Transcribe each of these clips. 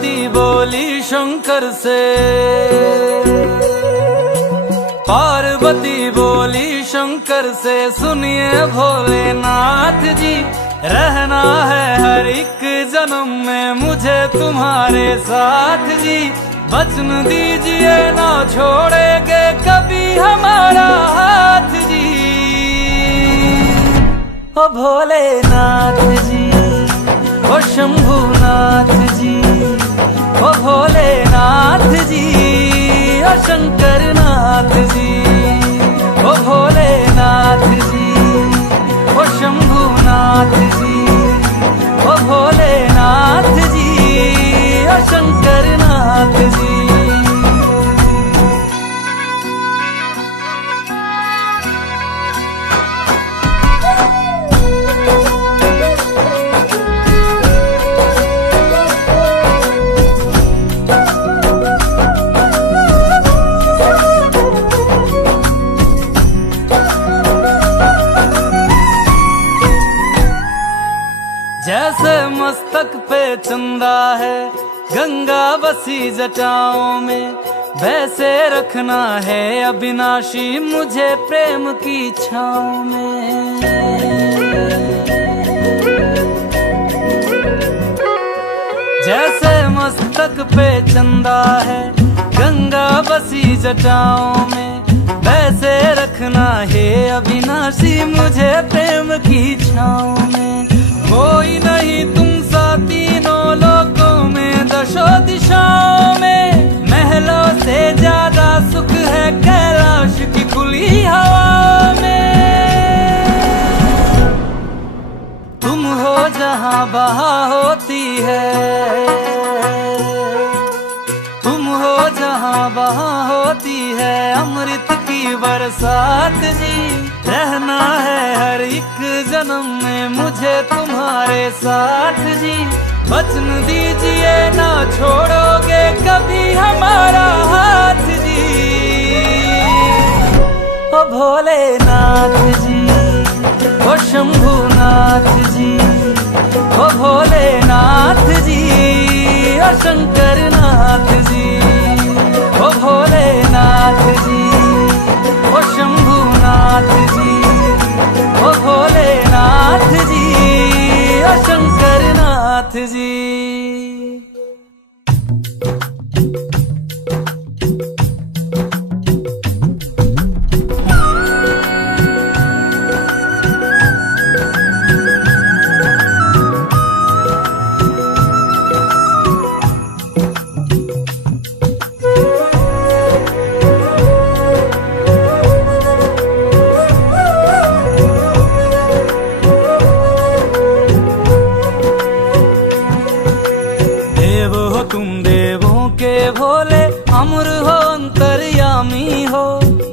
पार्वती बोली शंकर से, पार्वती बोली शंकर से, सुनिए भोलेनाथ जी, रहना है हर एक जन्म में मुझे तुम्हारे साथ जी। वचन दीजिए ना छोड़ेंगे कभी हमारा हाथ जी। ओ भोलेनाथ जी, ओ शंभुनाथ जी, ओ भोलेनाथ जी, ओ शंकरनाथ जी, ओ भोलेनाथ जी, ओ शंभुनाथ जी, ओ भोलेनाथ जी, ओ शंकरनाथ जी। जैसे मस्तक पे चंदा है गंगा बसी जटाओं में, वैसे रखना है अविनाशी मुझे प्रेम की छाँव में। जैसे मस्तक पे चंदा है गंगा बसी जटाओं में, वैसे रखना है अविनाशी मुझे प्रेम की छाँव में। कोई नहीं तुम सा तीनों लोकों में, दशों दिशाओं में, महलों से ज्यादा सुख है कैलाश की खुली हवा में। तुम हो जहाँ बहा होती है, तुम हो जहाँ बहा होती है अमृत की बरसात जी। रहना है हर एक जन्म में मुझे तुम्हारे साथ जी। वचन दीजिए ना छोड़ोगे कभी हमारा हाथ जी। ओ भोलेनाथ जी, ओ शंभुनाथ जी, ओ भोलेनाथ जी, ओ शंकरनाथ जी, ओ भोलेनाथ जी, ओ शंभुनाथ जी, ओ भोलेनाथ जी, ओ शंकरनाथ जी।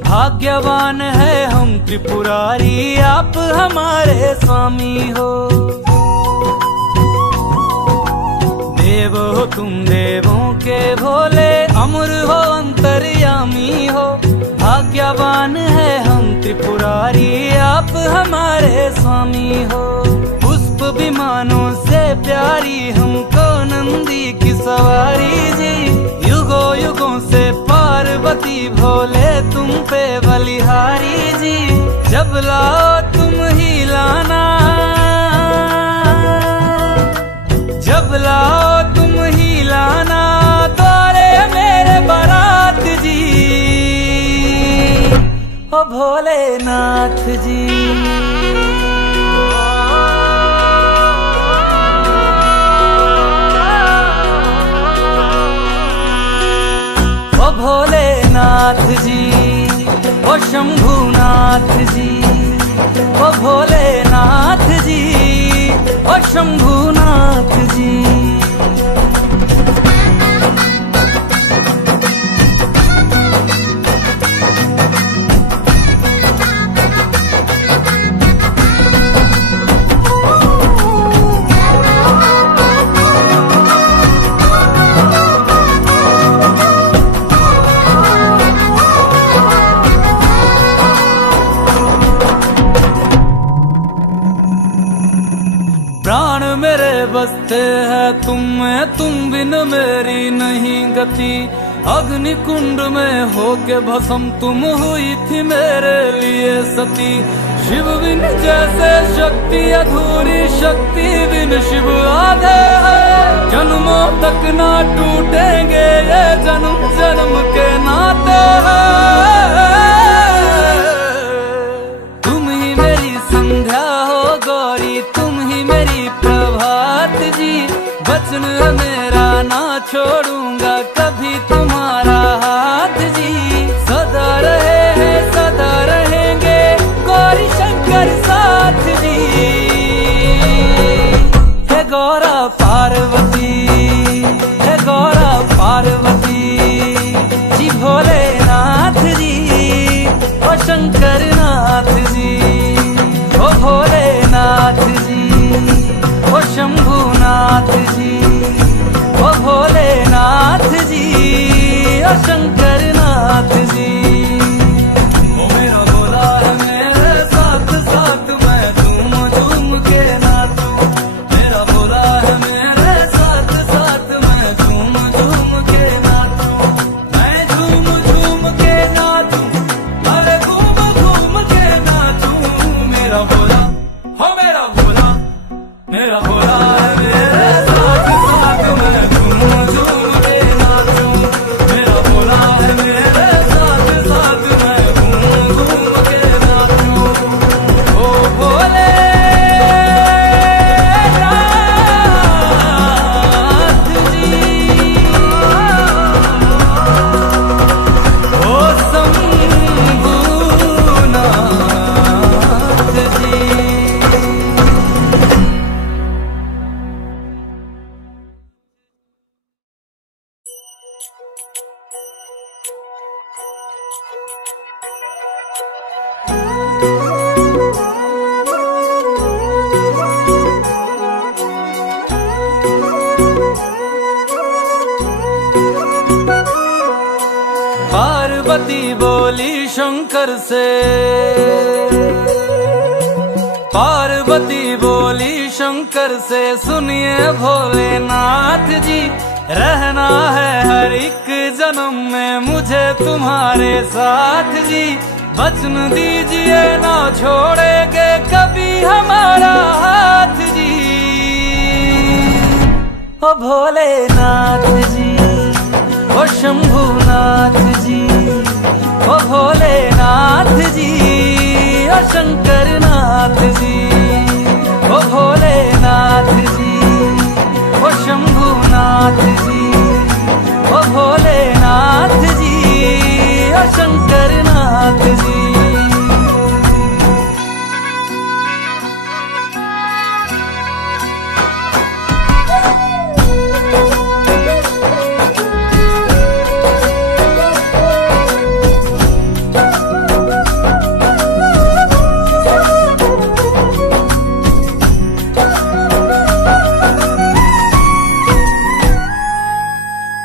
भाग्यवान है हम त्रिपुरारी आप हमारे स्वामी हो। देव हो तुम देवों के भोले, अमर हो अंतर्यामी हो। भाग्यवान है हम त्रिपुरारी आप हमारे स्वामी हो। पुष्प विमानों से प्यारी हमको नंदी की सवारी जी। युगों युगों से पार्वती भोले तुम पे बलिहारी जी। जब लाओ तुम ही लाना, जब लाओ तुम ही लाना द्वारे मेरे बारात जी। ओ भोलेनाथ जी, ओ भोलेनाथ जी, ओ शंभुनाथ जी, ओ भोलेनाथ जी, ओ शंभुनाथ जी। प्राण मेरे बसते हैं तुम में, तुम बिन मेरी नहीं गति। अग्नि कुंड में होके भस्म तुम हुई थी मेरे लिए सती। शिव बिन जैसे शक्ति अधूरी, शक्ति बिन शिव आधे है। जन्मों तक ना टूटेंगे ये जन्म जन्म के नाते हैं। तुम ही मेरी संध्या हो गौरी, तुम ही मेरी प्रभात जी। वचन मेरा ना छोड़ूंगा कभी तुम्हारा हाथ जी। सदा रहे हैं सदा रहेंगे गौरी शंकर साथ जी। हे गौरा पार्वती, हे गौरा पार्वती जी। भोलेनाथ जी ओ शंकर नाथ जी, ओ भोलेनाथ जी ओ शंभुनाथ जी, ओ भोलेनाथ जी ओ शंकर नाथ जी। ओ मेरा भोला है मेरे साथ साथ मैं झूम झूम के नाचूं। मेरा भोला है मेरे साथ साथ मैं झूम झूम के नाचूं। मैं झूम झूम के नाचूं, अरे घूम घूम के नाचूं। मेरा भोला हो मेरा भोला, मेरा भोला है मेरे साथ साथ मैं झूम झूम के नाचूं। मेरा भोला है मेरे साथ साथ मैं घूम घूम के नाचूं। ओ भोले नाथ जी, ओ शंभुनाथ जी। पार्वती बोली शंकर से, पार्वती बोली शंकर से, सुनिए भोलेनाथ जी। रहना है हर एक जन्म में मुझे तुम्हारे साथ जी। वचन दीजिए ना छोड़ेंगे कभी हमारा हाथ जी। ओ भोलेनाथ जी ओ शंभुनाथ जी, ओ भोलेनाथ जी ओ शंकर नाथ जी, ओ भोलेनाथ जी ओ शंभुनाथ जी, ओ भोलेनाथ जी ओ शंकर नाथ जी।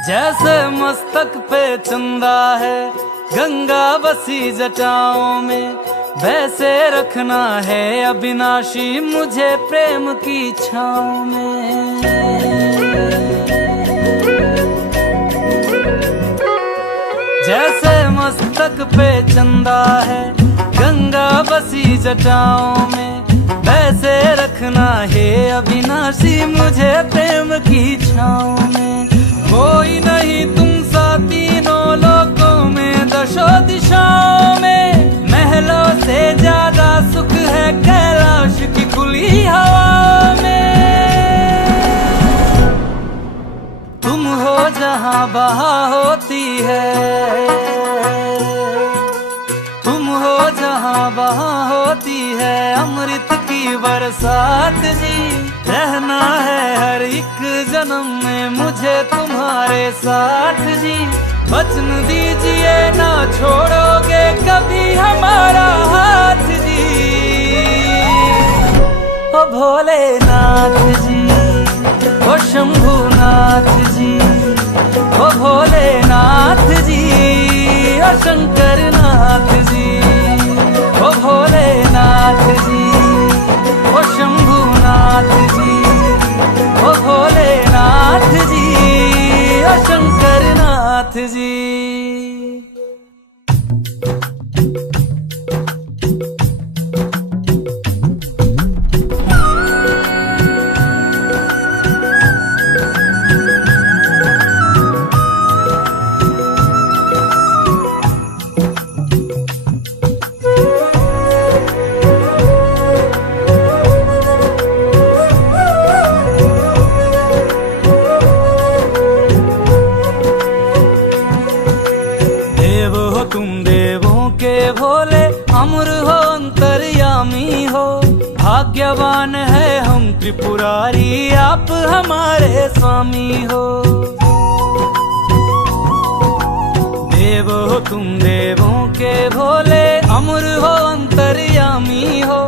जैसे मस्तक पे चंदा है गंगा बसी जटाओं में, वैसे रखना है अविनाशी मुझे प्रेम की छाँव में। जैसे मस्तक पे चंदा है गंगा बसी जटाओं में, वैसे रखना है अविनाशी मुझे प्रेम की छाँव में। कोई नहीं तुम सा तीनों लोकों में दशों दिशाओं में, महलों से ज्यादा सुख है कैलाश की खुली हवा में। तुम हो जहाँ बहार होती है, तुम हो जहाँ वहाँ होती है अमृत की बरसात जी। रहना है हर एक जन्म में मुझे तुम्हारे साथ जी। वचन दीजिए ना छोड़ोगे कभी हमारा हाथ जी। ओ भोलेनाथ जी ओ शंभुनाथ जी, ओ भोलेनाथ जी ओ शंकर नाथ जी, ओ भोलेनाथ जी ओ शंभुनाथ जी, भाग्यवान है हम त्रिपुरारी, आप हमारे स्वामी हो। देव हो तुम देवों के भोले, अमर हो अंतर्यामी हो।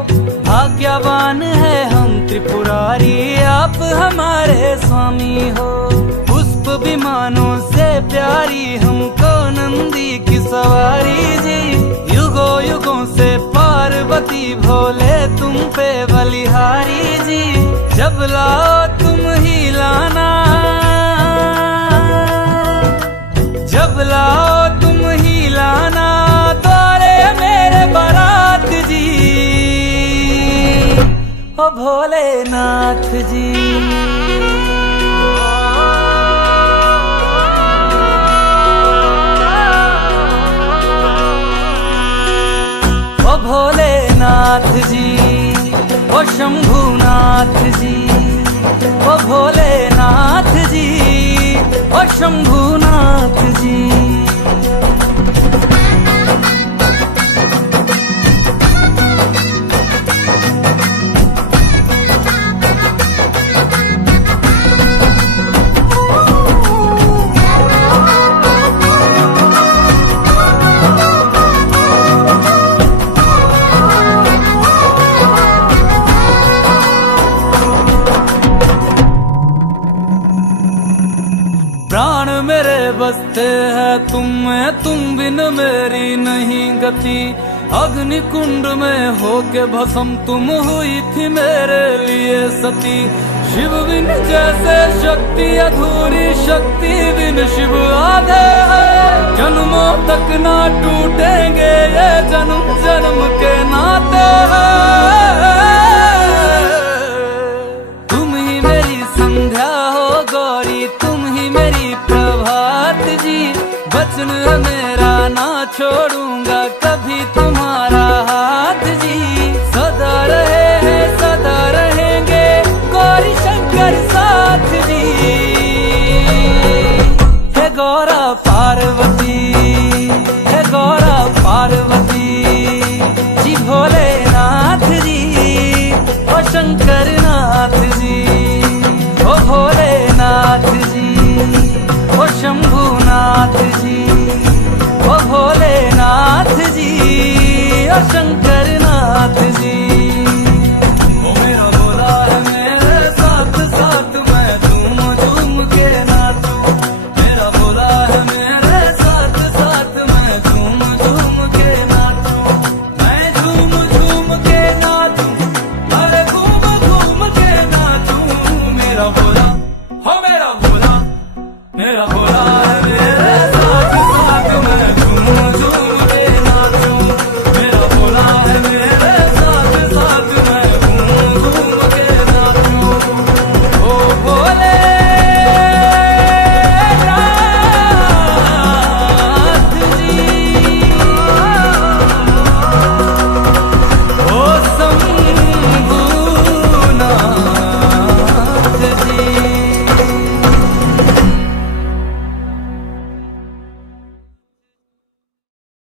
भाग्यवान है हम त्रिपुरारी, आप हमारे स्वामी हो। पुष्प विमानों से प्यारी हमको नंदी की सवारी जी, युगों युगों से पार्वती भोले तुम पे बलिहारी जी। जब लाओ तुम ही लाना, जब लाओ तुम ही लाना द्वारे मेरे बारात जी, ओ भोलेनाथ जी। ओ भोलेनाथ जी, ओ शंभुनाथ जी, ओ भोलेनाथ जी, ओ शंभुनाथ जी। प्राण मेरे बसते हैं तुम में, तुम बिन मेरी नहीं गति। अग्नि कुंड में होके भस्म तुम हुई थी मेरे लिए सती। शिव बिन जैसे शक्ति अधूरी, शक्ति बिन शिव आधे है। जन्मों तक ना टूटेंगे ये जन्म जन्म के नाते हैं। तुम ही मेरी संध्या हो गौरी, तुम ही मेरी प्रभात जी। वचन मेरा ना छोड़ूंगा